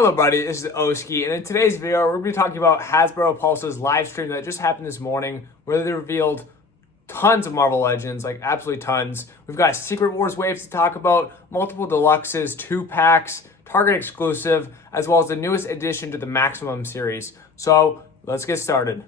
Hello buddy, this is Oski, and in today's video we're going to be talking about Hasbro Pulse's live stream that just happened this morning where they revealed tons of Marvel Legends, like absolutely tons. We've got a Secret Wars wave to talk about, multiple deluxes, 2-packs, Target exclusive, as well as the newest addition to the Maximum series. So let's get started.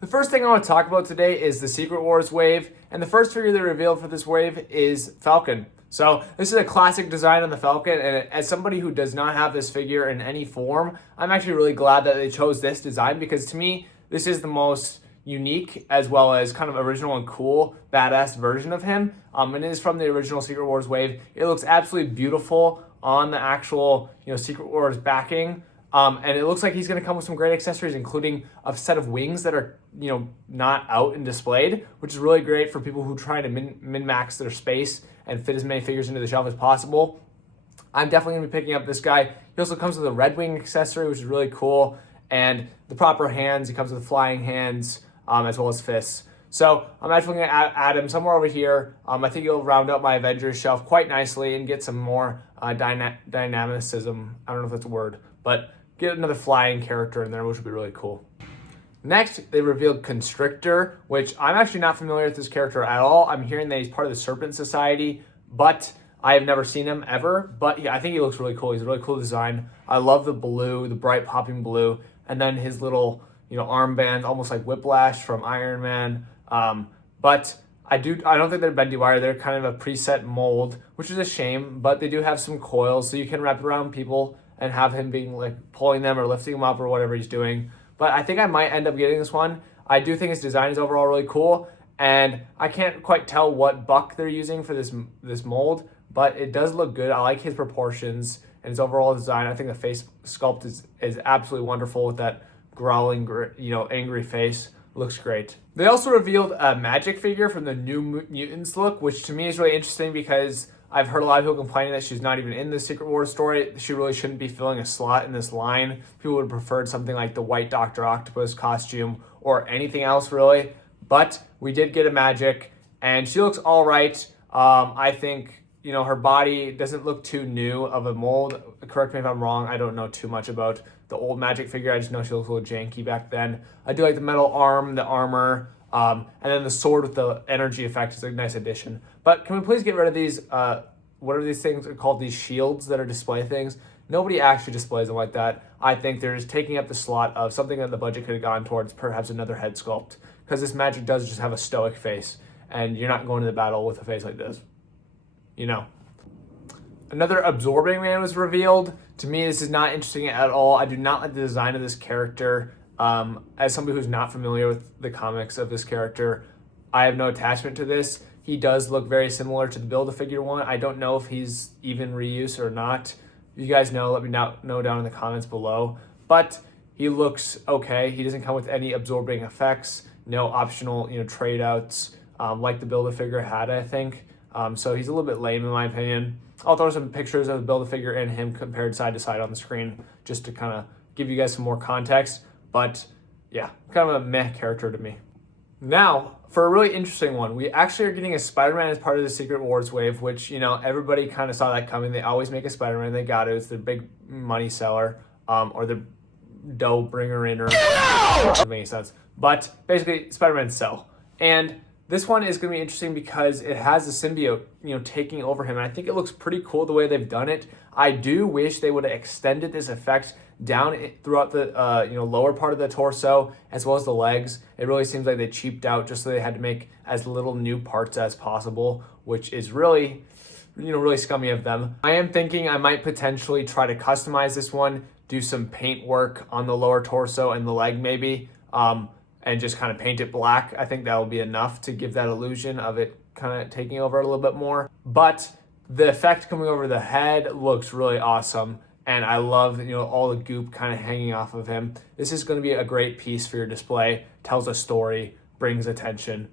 The first thing I want to talk about today is the Secret Wars wave, and the first figure they revealed for this wave is Falcon. So this is a classic design on the Falcon, and as somebody who does not have this figure in any form, I'm actually really glad that they chose this design because to me, this is the most unique as well as kind of original and cool, badass version of him. And it is from the original Secret Wars wave. It looks absolutely beautiful on the actual, Secret Wars backing. And it looks like he's going to come with some great accessories, including a set of wings that are, not out and displayed, which is really great for people who try to min-max their space and fit as many figures into the shelf as possible. I'm definitely going to be picking up this guy. He also comes with a red wing accessory, which is really cool, and the proper hands. He comes with flying hands as well as fists. So I'm actually going to add him somewhere over here. I think he'll round out my Avengers shelf quite nicely and get some more dynamicism. I don't know if that's a word, but get another flying character in there, which would be really cool. Next, they revealed Constrictor, which I'm actually not familiar with this character at all. I'm hearing that he's part of the Serpent Society, but I have never seen him ever. But yeah, I think he looks really cool. He's a really cool design. I love the blue, the bright popping blue, and then his little, armband, almost like Whiplash from Iron Man. But I don't think they're bendy wire. They're kind of a preset mold, which is a shame, but they do have some coils, so you can wrap it around people and have him being like pulling them or lifting them up or whatever he's doing. But I think I might end up getting this one. I do think his design is overall really cool, and I can't quite tell what buck they're using for this mold, but it does look good. I like his proportions and his overall design. I think the face sculpt is absolutely wonderful with that growling, angry face. Looks great. They also revealed a Magic figure from the New Mutants look, which to me is really interesting because I've heard a lot of people complaining that she's not even in the Secret Wars story. She really shouldn't be filling a slot in this line. People would have preferred something like the white Dr. Octopus costume or anything else really. But we did get a Magic, and she looks all right. I think, her body doesn't look too new of a mold. Correct me if I'm wrong. I don't know too much about the old Magic figure. I just know she looks a little janky back then. I do like the metal arm, the armor, and then the sword with the energy effect is a nice addition. But can we please get rid of these, what are these things called, these shields that are display things? Nobody actually displays them like that. I think they're just taking up the slot of something that the budget could have gone towards, perhaps another head sculpt. Because this Magic does just have a stoic face, and you're not going to the battle with a face like this. Another Absorbing Man was revealed. To me, this is not interesting at all. I do not like the design of this character. As somebody who's not familiar with the comics of this character, I have no attachment to this. He does look very similar to the Build-A-Figure one. I don't know if he's even reuse or not. If you guys know, let me know down in the comments below. But he looks okay. He doesn't come with any absorbing effects, no optional, trade outs like the Build-A-Figure had, I think. So he's a little bit lame in my opinion. I'll throw some pictures of the Build-A-Figure and him compared side to side on the screen just to kind of give you guys some more context. But yeah, kind of a meh character to me. Now, for a really interesting one, we actually are getting a Spider-Man as part of the Secret Wars wave, which, everybody kind of saw that coming. They always make a Spider-Man. They got it. It's their big money seller, or the dough bringer in, or doesn't make any sense. But basically, Spider-Man sell. And this one is going to be interesting because it has the symbiote, taking over him. And I think it looks pretty cool the way they've done it. I do wish they would have extended this effect down throughout the lower part of the torso as well as the legs. It really seems like they cheaped out just so they had to make as little new parts as possible, which is really, really scummy of them. I am thinking I might potentially try to customize this one, do some paint work on the lower torso and the leg maybe, and just kind of paint it black. I think that will be enough to give that illusion of it kind of taking over a little bit more. But the effect coming over the head looks really awesome. And I love, all the goop kind of hanging off of him. This is going to be a great piece for your display. Tells a story, brings attention.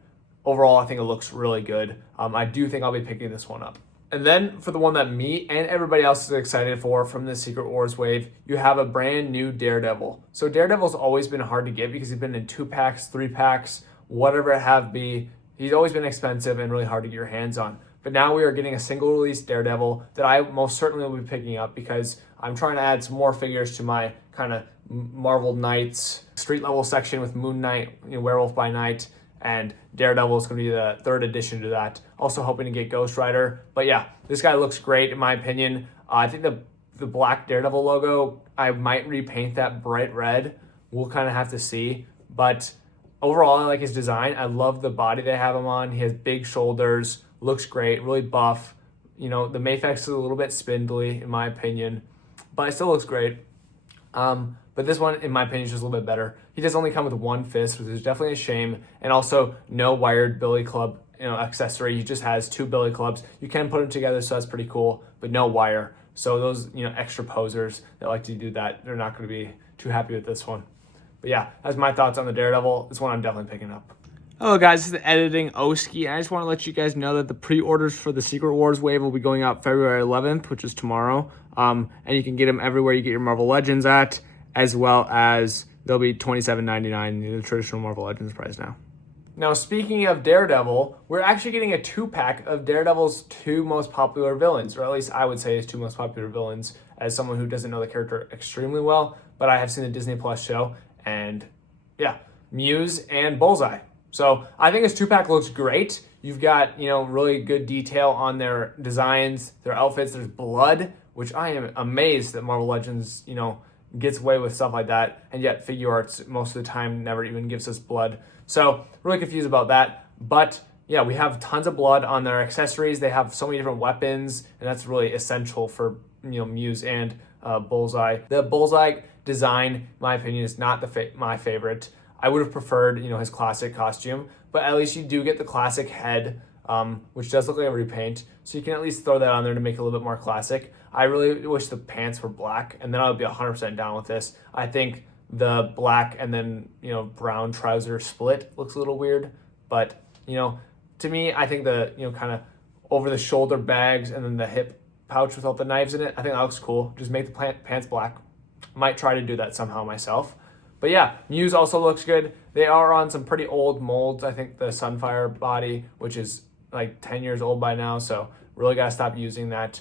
Overall, I think it looks really good. I do think I'll be picking this one up. And then for the one that me and everybody else is excited for from the Secret Wars wave, you have a brand new Daredevil. So Daredevil's always been hard to get because he's been in 2-packs, 3-packs, whatever it have be. He's always been expensive and really hard to get your hands on. But now we are getting a single release Daredevil that I most certainly will be picking up because I'm trying to add some more figures to my kind of Marvel Knights street level section with Moon Knight, Werewolf by Night, and Daredevil is going to be the third addition to that. Also hoping to get Ghost Rider. But yeah, this guy looks great in my opinion. I think the black Daredevil logo, I might repaint that bright red. We'll kind of have to see. But overall, I like his design. I love the body they have him on. He has big shoulders, looks great, really buff. The Mayfex is a little bit spindly in my opinion, but it still looks great. But this one, in my opinion, is just a little bit better. He does only come with one fist, which is definitely a shame, and also no wired billy club accessory. He just has two billy clubs. You can put them together, so that's pretty cool, but no wire. So those extra posers that like to do that, they're not going to be too happy with this one. But yeah, that's my thoughts on the Daredevil. This one I'm definitely picking up. Hello guys, this is the editing Oski. I just want to let you guys know that the pre-orders for the Secret Wars wave will be going out February 11th, which is tomorrow. And you can get them everywhere you get your Marvel Legends at, as well as they'll be $27.99, the traditional Marvel Legends price now. Now, speaking of Daredevil, we're actually getting a 2-pack of Daredevil's 2 most popular villains, or at least I would say his 2 most popular villains, as someone who doesn't know the character extremely well, but I have seen the Disney Plus show, and yeah, Muse and Bullseye. So I think his 2-pack looks great. You've got, really good detail on their designs, their outfits. There's blood, which I am amazed that Marvel Legends, gets away with stuff like that. And yet Figure Arts most of the time never even gives us blood. So really confused about that. But yeah, we have tons of blood on their accessories. They have so many different weapons, and that's really essential for, Muse and Bullseye. The Bullseye design, in my opinion, is not my favorite. I would have preferred, his classic costume, but at least you do get the classic head, which does look like a repaint. So you can at least throw that on there to make it a little bit more classic. I really wish the pants were black, and then I would be 100% down with this. I think the black and then, brown trouser split looks a little weird, but, to me, I think the, kind of over the shoulder bags and then the hip pouch with all the knives in it, I think that looks cool. Just make the pants black. Might try to do that somehow myself. But yeah, Muse also looks good. They are on some pretty old molds. I think the Sunfire body, which is like 10 years old by now, so really got to stop using that.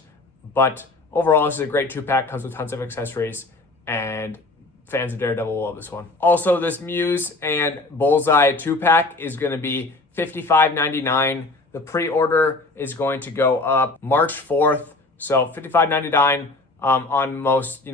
But overall, this is a great 2-pack, comes with tons of accessories, and fans of Daredevil will love this one. Also, this Muse and Bullseye 2-pack is going to be $55.99. The pre-order is going to go up March 4th, so $55.99 on most,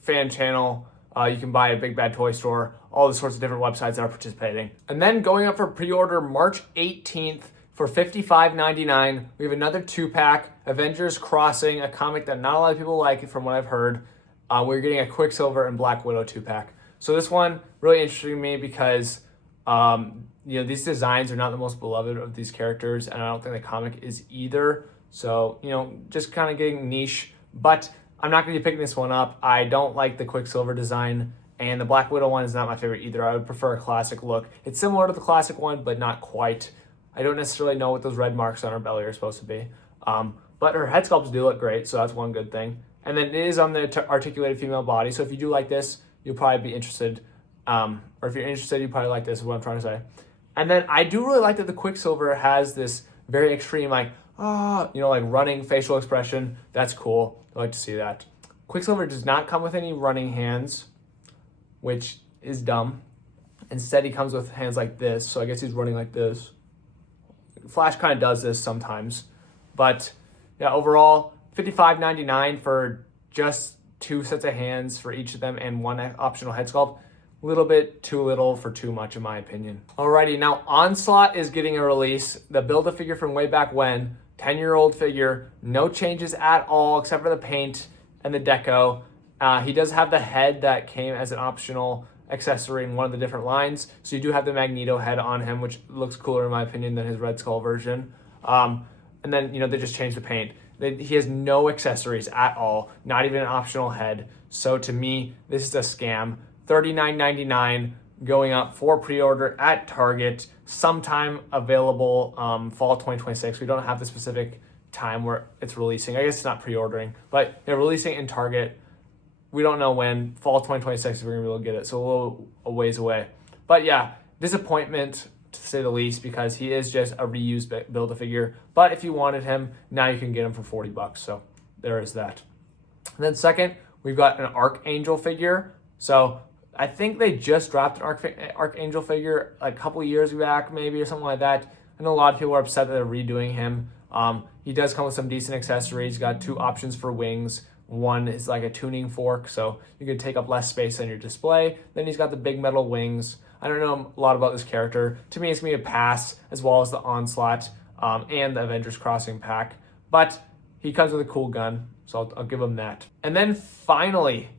fan channel. You can buy at Big Bad Toy Store, all the sorts of different websites that are participating. And then going up for pre-order March 18th for $55.99, we have another 2-pack, Avengers Crossing, a comic that not a lot of people like from what I've heard. We're getting a Quicksilver and Black Widow 2-pack. So this one really interested me because, these designs are not the most beloved of these characters, and I don't think the comic is either. So, just kind of getting niche, but I'm not going to be picking this one up. I don't like the Quicksilver design, and the Black Widow one is not my favorite either. I would prefer a classic look. It's similar to the classic one, but not quite. I don't necessarily know what those red marks on her belly are supposed to be. But her head sculpts do look great, so that's one good thing. And then it is on the articulated female body, so if you do like this, you'll probably be interested. Or if you're interested, you probably like this, is what I'm trying to say. And then I do really like that the Quicksilver has this very extreme, like running facial expression. That's cool. I like to see that. Quicksilver does not come with any running hands, which is dumb. Instead, he comes with hands like this, so I guess he's running like this. Flash kind of does this sometimes. But yeah, overall, $55.99 for just 2 sets of hands for each of them and 1 optional head sculpt. A little bit too little for too much, in my opinion. Alrighty, now Onslaught is getting a release. The Build-A-Figure from way back when, 10-year-old figure, no changes at all except for the paint and the deco. He does have the head that came as an optional accessory in one of the different lines. So you do have the Magneto head on him, which looks cooler in my opinion than his Red Skull version. And then, they just changed the paint. He has no accessories at all, not even an optional head. So to me, this is a scam. $39.99 going up for pre-order at Target, sometime available fall 2026. We don't have the specific time where it's releasing. I guess it's not pre-ordering, but they're releasing in Target. We don't know when. Fall 2026 if we're going to be able to get it, so a ways away. But yeah, disappointment to say the least, because he is just a reused Build-A-Figure. But if you wanted him, now you can get him for $40, so there is that. And then second, we've got an Archangel figure. So I think they just dropped an Archangel figure a couple of years back, maybe, or something like that. I know a lot of people are upset that they're redoing him. He does come with some decent accessories. He's got 2 options for wings. One is like a tuning fork, so you can take up less space on your display. Then he's got the big metal wings. I don't know a lot about this character. To me, it's going to be a pass, as well as the Onslaught and the Avengers Crossing pack. But he comes with a cool gun, so I'll give him that. And then finally,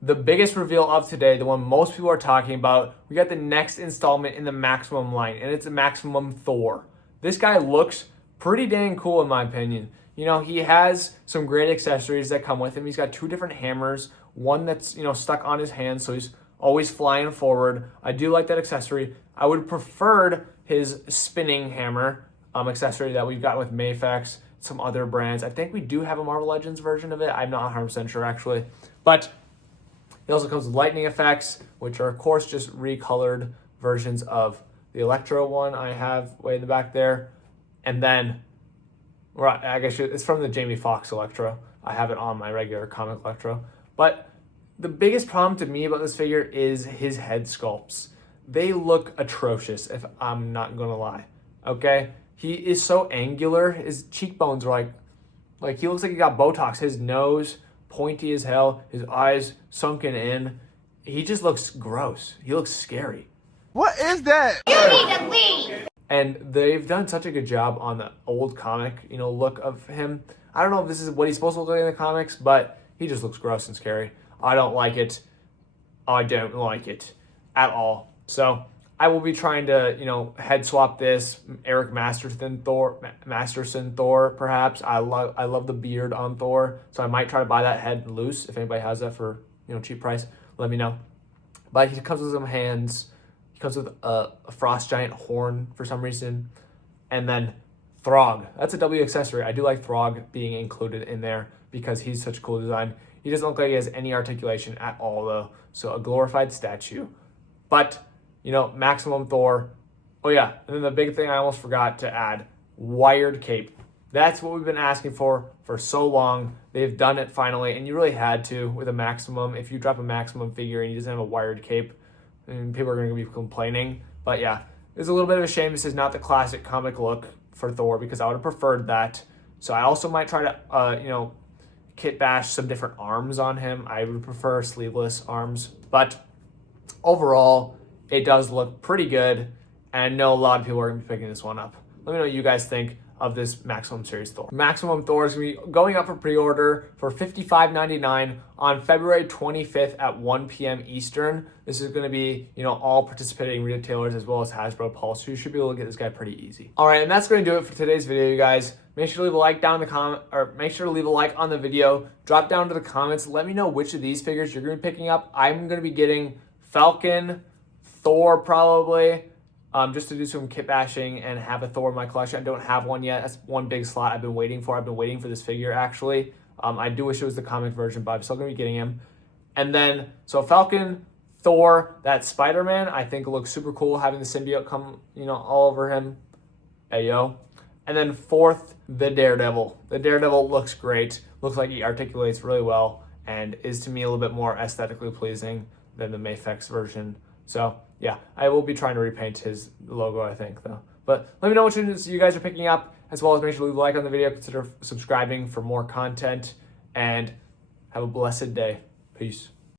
the biggest reveal of today, the one most people are talking about, we got the next installment in the Maximum line, and it's a Maximum Thor. This guy looks pretty dang cool in my opinion. You know, he has some great accessories that come with him. He's got 2 different hammers, one that's, you know, stuck on his hand, so he's always flying forward. I do like that accessory. I would have preferred his spinning hammer accessory that we've got with Mafex, some other brands. I think we do have a Marvel Legends version of it. I'm not 100% sure actually. But it also comes with lightning effects, which are of course just recolored versions of the Electro one I have way in the back there. And then, right, I guess it's from the Jamie Foxx Electro. I have it on my regular comic Electro. But the biggest problem to me about this figure is his head sculpts. They look atrocious, if I'm not gonna lie. Okay? He is so angular. His cheekbones are like he looks like he got Botox. His nose, pointy as hell. His eyes sunken in. He just looks gross. He looks scary. What is that? You need to leave! And they've done such a good job on the old comic, you know, look of him. I don't know if this is what he's supposed to look like in the comics, but he just looks gross and scary. I don't like it. I don't like it at all. So I will be trying to, you know, head swap this Eric Masterson Thor, perhaps. I love the beard on Thor, so I might try to buy that head loose. If anybody has that for, you know, cheap price, let me know. But he comes with some hands. He comes with a frost giant horn for some reason. And then Throg. That's a W accessory. I do like Throg being included in there because he's such a cool design. He doesn't look like he has any articulation at all, though. So a glorified statue. But, you know, Maximum Thor. Oh, yeah. And then the big thing I almost forgot to add, wired cape. That's what we've been asking for so long. They've done it finally, and you really had to with a Maximum. If you drop a Maximum figure and he doesn't have a wired cape, and people are going to be complaining. But yeah, it's a little bit of a shame this is not the classic comic look for Thor because I would have preferred that. So I also might try to, you know, kit bash some different arms on him. I would prefer sleeveless arms. But overall, it does look pretty good. And I know a lot of people are going to be picking this one up. Let me know what you guys think of this Maximum Series Thor. Maximum Thor is going to be going up for pre-order for $55.99 on February 25th at 1 p.m. Eastern. This is going to be, you know, all participating retailers as well as Hasbro Pulse, so you should be able to get this guy pretty easy. All right, and that's going to do it for today's video, you guys. Make sure to leave a like down in the comment, or make sure to leave a like on the video. Drop down to the comments. Let me know which of these figures you're going to be picking up. I'm going to be getting Falcon, Thor probably, just to do some kit bashing and have a Thor in my collection. I don't have one yet. That's one big slot I've been waiting for. I've been waiting for this figure, actually. I do wish it was the comic version, but I'm still going to be getting him. And then, so Falcon, Thor, that Spider-Man, I think looks super cool, having the symbiote come, you know, all over him. Ayo. And then fourth, the Daredevil. The Daredevil looks great. Looks like he articulates really well and is, to me, a little bit more aesthetically pleasing than the Mafex version. So, yeah, I will be trying to repaint his logo, I think, though. But let me know which ones you guys are picking up, as well as make sure to leave a like on the video, consider subscribing for more content, and have a blessed day. Peace.